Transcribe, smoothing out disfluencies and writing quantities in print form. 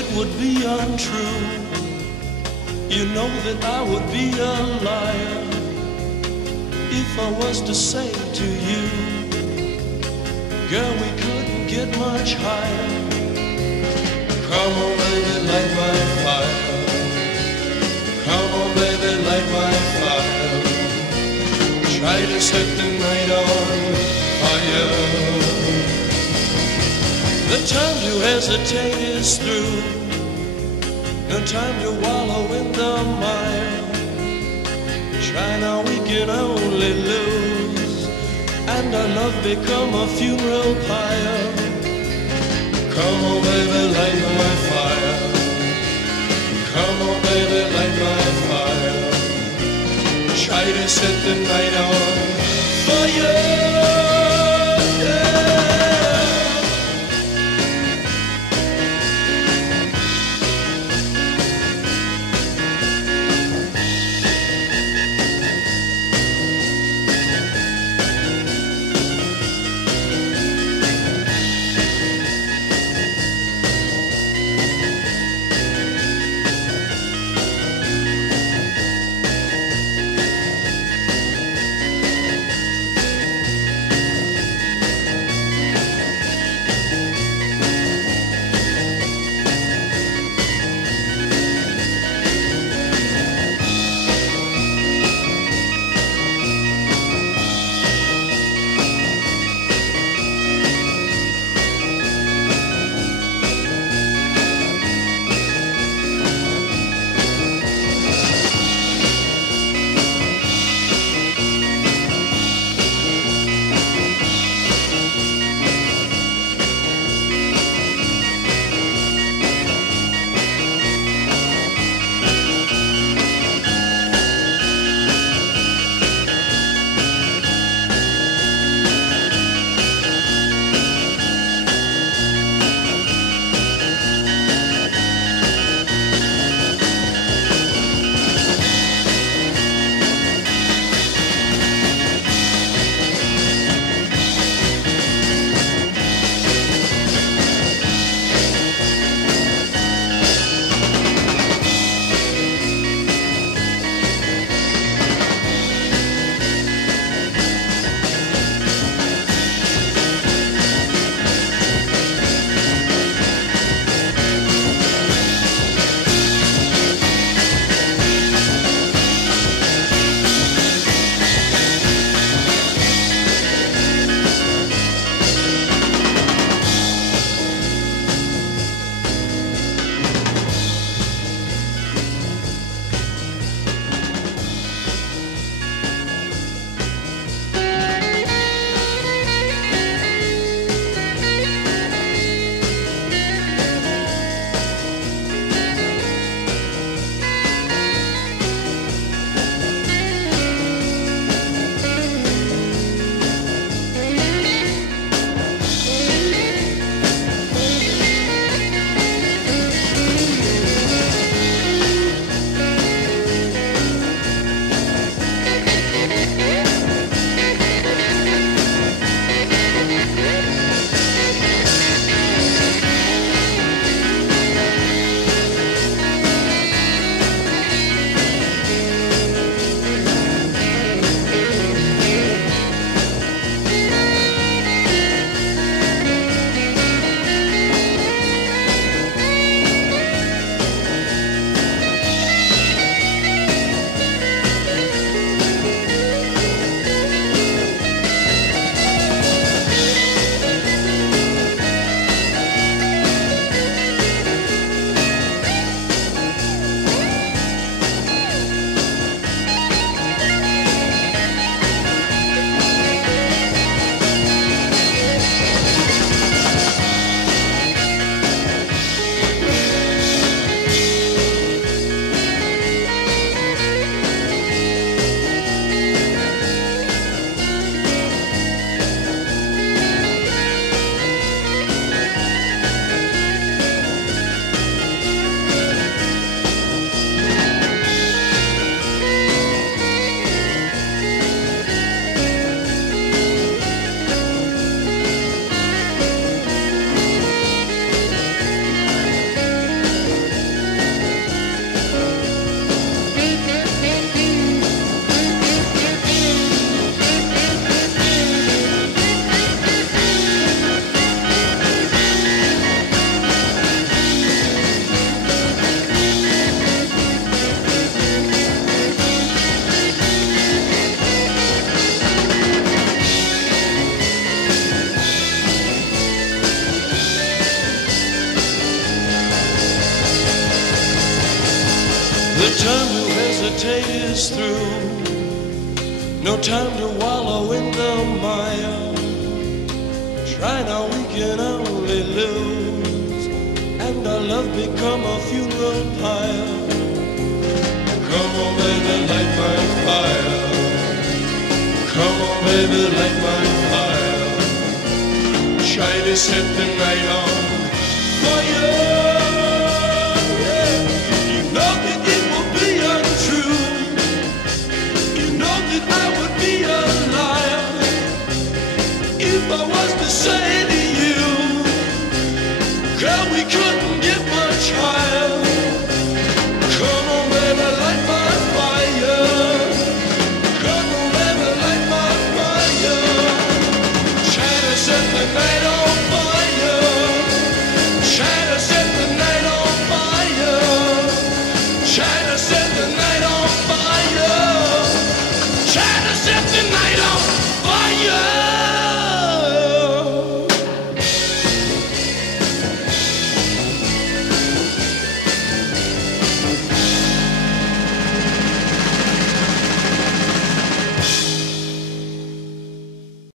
it would be untrue. You know that I would be a liar if I was to say to you, girl, we couldn't get much higher. Come on, baby, light my fire. Come on, baby, light my fire. Try to set the night on fire. The time to hesitate is through. No time to wallow in the mire. Try now, we can only lose, and our love become a funeral pyre. Come on, baby, light my fire. Come on, baby, light my fire. Try to set the night on fire. is through. No time to wallow in the mire. Try now, we can only lose, and our love become a funeral pyre. Come on, baby, light my fire. Come on, baby, light my fire. Try to set the night on fire.